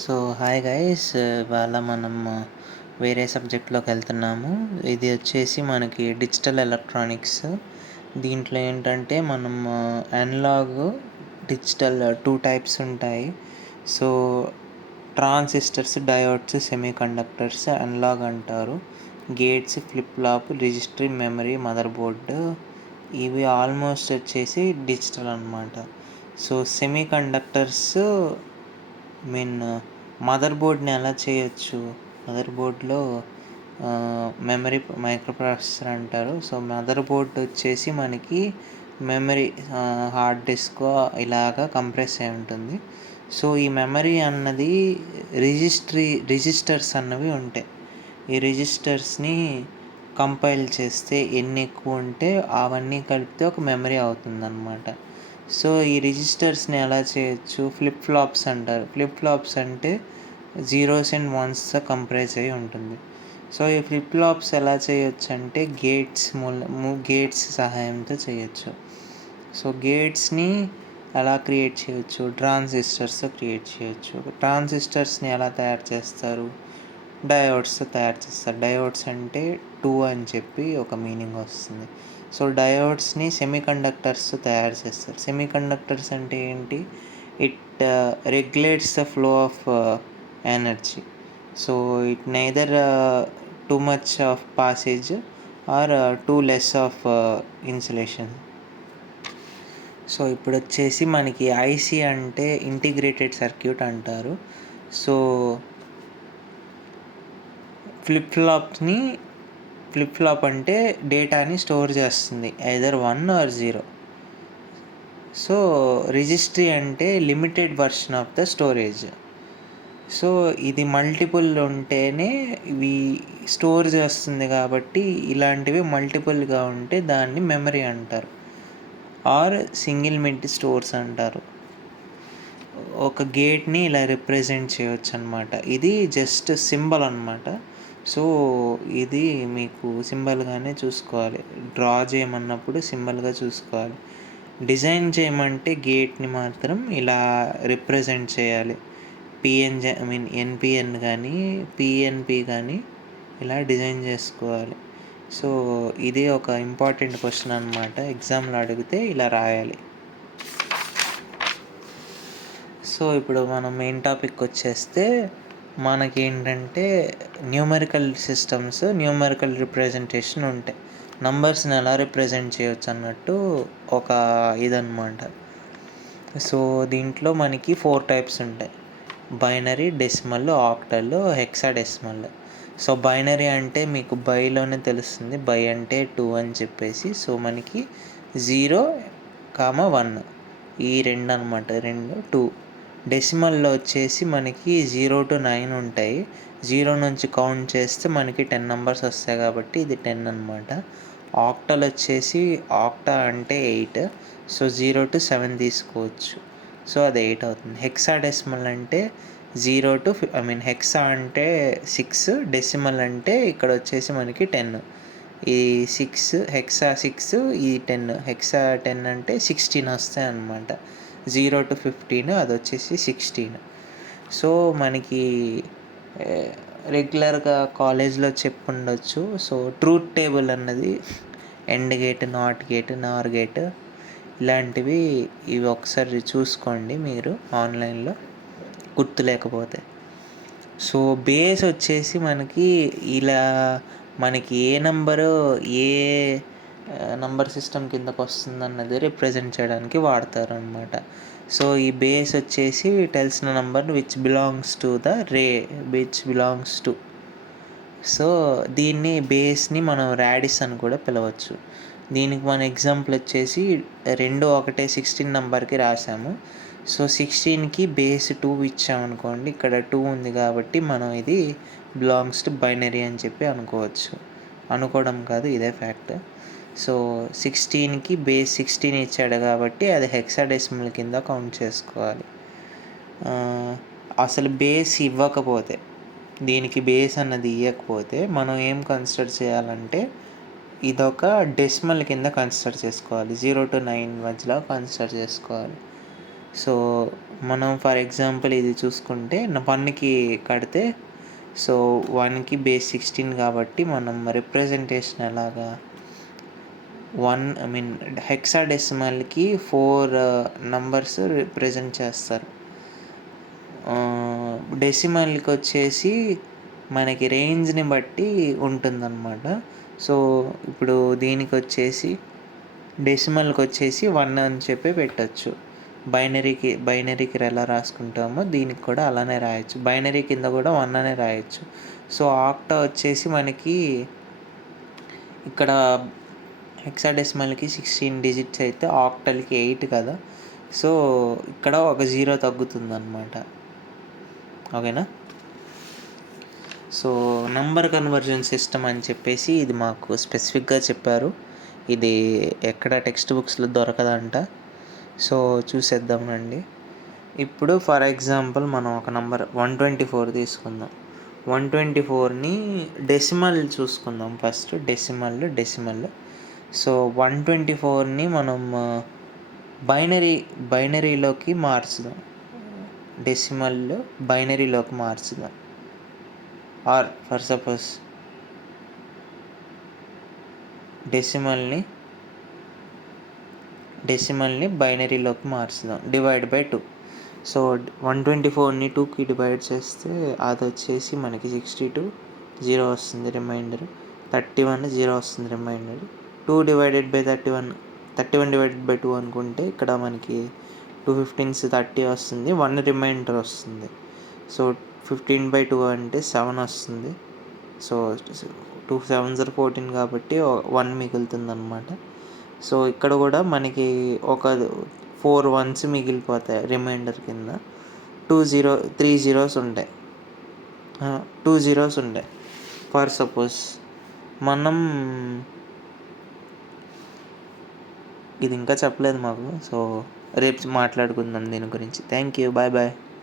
So hi guys, ఇవాళ మనం వేరే సబ్జెక్ట్లోకి వెళ్తున్నాము. ఇది వచ్చేసి మనకి డిజిటల్ ఎలక్ట్రానిక్స్. దీంట్లో ఏంటంటే మనం అనలాగ్ డిజిటల్ టూ టైప్స్ ఉంటాయి. So transistors, diodes, semiconductors analog అంటారు. Gates, flip flop, register, memory, motherboard ఇవి ఆల్మోస్ట్ వచ్చేసి డిజిటల్ అన్నమాట. సో సెమీ కండక్టర్స్ మీన్ మదర్ బోర్డ్ని ఎలా చేయొచ్చు, మదర్ బోర్డ్లో మెమరీ మైక్రో ప్రాసెసర్ అంటారు. సో మదర్ బోర్డ్ వచ్చేసి మనకి మెమరీ హార్డ్ డిస్క్ ఇలాగా కంప్రెస్ అయి ఉంటుంది. సో ఈ మెమరీ అన్నది రిజిస్టర్స్ అన్నవి ఉంటాయి. ఈ రిజిస్టర్స్ని కంపైల్ చేస్తే ఎన్ని ఎక్కువ ఉంటే అవన్నీ కలిపితే ఒక మెమరీ అవుతుందన్నమాట. సో ఈ రిజిస్టర్స్ని ఎలా చేయొచ్చు, ఫ్లిప్ ఫ్లాప్స్ అంటారు. ఫ్లిప్ ఫ్లాప్స్ అంటే జీరోస్ అండ్ వన్స్తో కంప్రైజ్ అయి ఉంటుంది. సో ఈ ఫ్లిప్ ఫ్లాప్స్ ఎలా చేయొచ్చు అంటే గేట్స్ సహాయంతో చేయొచ్చు. సో గేట్స్ని ఎలా క్రియేట్ చేయొచ్చు, ట్రాన్సిస్టర్స్తో క్రియేట్ చేయొచ్చు. ట్రాన్సిస్టర్స్ని ఎలా తయారు చేస్తారు, డయోడ్స్తో తయారు చేస్తారు. డయోడ్స్ అంటే టూ అని చెప్పి ఒక మీనింగ్ వస్తుంది. సో డయోడ్స్ని సెమీ కండక్టర్స్తో తయారు చేస్తారు. సెమీ కండక్టర్స్ అంటే ఏంటి, it regulates the flow of energy. So it neither too much of passage or too less of insulation. So ఇప్పుడు వచ్చేసి మనకి ఐసి అంటే ఇంటిగ్రేటెడ్ సర్క్యూట్ అంటారు. సో ఫ్లిప్ ఫ్లాప్ అంటే డేటాని స్టోర్ చేస్తుంది, ఐదర్ 1 or 0. సో రిజిస్ట్రీ అంటే limited version of the storage. So ఇది మల్టిపుల్ ఉంటేనే ఇవి స్టోర్ చేస్తుంది కాబట్టి ఇలాంటివి మల్టిపుల్గా ఉంటే దాన్ని మెమరీ అంటారు, ఆర్ సింగిల్ మిడ్ స్టోర్స్ అంటారు. ఒక గేట్ని ఇలా రిప్రజెంట్ చేయవచ్చు అనమాట. ఇది జస్ట్ సింబల్ అనమాట. సో ఇది మీకు సింబల్గానే చూసుకోవాలి. డ్రా చేయమన్నప్పుడు సింబల్గా చూసుకోవాలి. డిజైన్ చేయమంటే గేట్ని మాత్రం ఇలా రిప్రజెంట్ చేయాలి. ఎన్పిఎన్ కానీ పిఎన్పి కానీ ఇలా డిజైన్ చేసుకోవాలి. సో ఇది ఒక ఇంపార్టెంట్ క్వశ్చన్ అనమాట. ఎగ్జామ్లో అడిగితే ఇలా రాయాలి. సో ఇప్పుడు మనం మెయిన్ టాపిక్ వచ్చేస్తే మనకేంటంటే న్యూమరికల్ సిస్టమ్స్, న్యూమరికల్ రిప్రజెంటేషన్ ఉంటాయి. నంబర్స్ని ఎలా రిప్రజెంట్ చేయొచ్చు అన్నట్టు ఒక ఇదన్నమాట. సో దీంట్లో మనకి 4 టైప్స్ ఉంటాయి: binary, decimal, octal, hexadecimal. So binary అంటే మీకు బైలోనే తెలుస్తుంది, బై అంటే 2 అని చెప్పేసి. సో మనకి 0, 1 ఈ రెండు అనమాట, 2. డెసిమల్లో వచ్చేసి మనకి 0 to 9 ఉంటాయి. 0 నుంచి కౌంట్ చేస్తే మనకి 10 నెంబర్స్ వస్తాయి కాబట్టి ఇది 10 అనమాట. ఆక్టల్ వచ్చేసి ఆక్టా అంటే 8. సో 0 to 7 తీసుకోవచ్చు. సో అది 8 అవుతుంది. హెక్సాడెసిమల్ అంటే 0 to హెక్సా అంటే 6, డెసిమల్ అంటే ఇక్కడ వచ్చేసి మనకి 10. ఈ 6 హెక్సా 6, ఈ 10 హెక్సా 10 అంటే 16 వస్తాయి అన్నమాట. 0 to 15 అది వచ్చేసి 16. సో మనకి రెగ్యులర్గా కాలేజ్లో చెప్పుండొచ్చు. సో ట్రూత్ టేబుల్ అన్నది end gate, not gate, Nar gate ఇలాంటివి ఇవి ఒకసారి చూసుకోండి మీరు ఆన్లైన్లో గుర్తు లేకపోతే. సో బేస్ వచ్చేసి మనకి ఇలా మనకి ఏ నంబరు ఏ నంబర్ సిస్టమ్ కిందకు వస్తుంది అన్నది రిప్రజెంట్ చేయడానికి వాడతారు అనమాట. సో ఈ బేస్ వచ్చేసి తెలిసిన number which belongs to the ray, which belongs to. So దీన్ని బేస్ని మనం రాడిస్ అని కూడా పిలవచ్చు. దీనికి మన ఎగ్జాంపుల్ వచ్చేసి 2 ఒకటే 16 నెంబర్కి రాసాము. సో 16కి బేస్ 2 ఇచ్చామనుకోండి, ఇక్కడ 2 ఉంది కాబట్టి మనం ఇది బిలాంగ్స్ టు బైనరీ అని చెప్పి అనుకోవడం కాదు, ఇదే ఫ్యాక్ట్. సో 16కి బేస్ 16 ఇచ్చాడు కాబట్టి అది హెక్సాడెసిమల్ కింద కౌంట్ చేసుకోవాలి. అసలు బేస్ ఇవ్వకపోతే, దీనికి బేస్ అన్నది ఇవ్వకపోతే మనం ఏం కన్సిడర్ చేయాలంటే ఇదొక డెసిమల్ కింద కన్సిడర్ చేసుకోవాలి. 0 to 9 మధ్యలో కన్సిడర్ చేసుకోవాలి. సో మనం ఫర్ ఎగ్జాంపుల్ ఇది చూసుకుంటే 1కి కడితే సో 1కి బేస్ 16 కాబట్టి మనం రిప్రజెంటేషన్ ఎలాగా హెక్సాడెసిమల్కి 4 నంబర్స్ రిప్రజెంట్ చేస్తారు. డెసిమల్కి వచ్చేసి మనకి రేంజ్ని బట్టి ఉంటుందన్నమాట. సో ఇప్పుడు దీనికి వచ్చేసి డెసిమల్కి వచ్చేసి 1 అని చెప్పి పెట్టచ్చు. బైనరీకి ఎలా రాసుకుంటామో దీనికి కూడా అలానే రాయొచ్చు. బైనరీ కింద కూడా 1 అనే రాయొచ్చు. సో ఆక్టా వచ్చేసి మనకి ఇక్కడ హెక్సాడెసిమల్కి 16 డిజిట్స్ అయితే ఆక్టల్కి 8 కదా. సో ఇక్కడ ఒక 0 తగ్గుతుందన్నమాట. ఓకేనా. సో నంబర్ కన్వర్జన్ సిస్టమ్ అని చెప్పేసి ఇది మాకు స్పెసిఫిక్గా చెప్పారు. ఇది ఎక్కడ టెక్స్ట్ బుక్స్లో దొరకదంట. సో చూసేద్దామండి. ఇప్పుడు ఫర్ ఎగ్జాంపుల్ మనం ఒక నంబర్ 124 తీసుకుందాం. 124ని డెసిమల్ చూసుకుందాం ఫస్ట్. డెసిమల్. సో 124ని మనం బైనరీలోకి మార్చుదాం. డెసిమల్ బైనరీలోకి మార్చుదాం. ఆర్ ఫర్ సపోజ్ డెసిమల్ని బైనరీలోకి మార్చుదాం. Divide by 2. సో 124ని 2కి డివైడ్ చేస్తే అది వచ్చేసి మనకి 62 0 వస్తుంది రిమైండర్. 31 0 వస్తుంది remainder. 2 divided by 31 divided by 2 అనుకుంటే ఇక్కడ మనకి 2 15s 30 వస్తుంది. 1 రిమైండర్ వస్తుంది. సో 15/2 అంటే 7 వస్తుంది. సో 2 7s 14 కాబట్టి 1 మిగులుతుంది అన్నమాట. సో ఇక్కడ కూడా మనకి ఒక 4 1s మిగిలిపోతాయి రిమైండర్ కింద. 3 zeros ఉంటాయి. 2 zeros ఉంటాయి. ఫర్ సపోజ్ మనం ఇది ఇంకా చెప్పలేదు మాకు. సో రేపు మాట్లాడుకుందాం దీని గురించి. Thank you. బాయ్.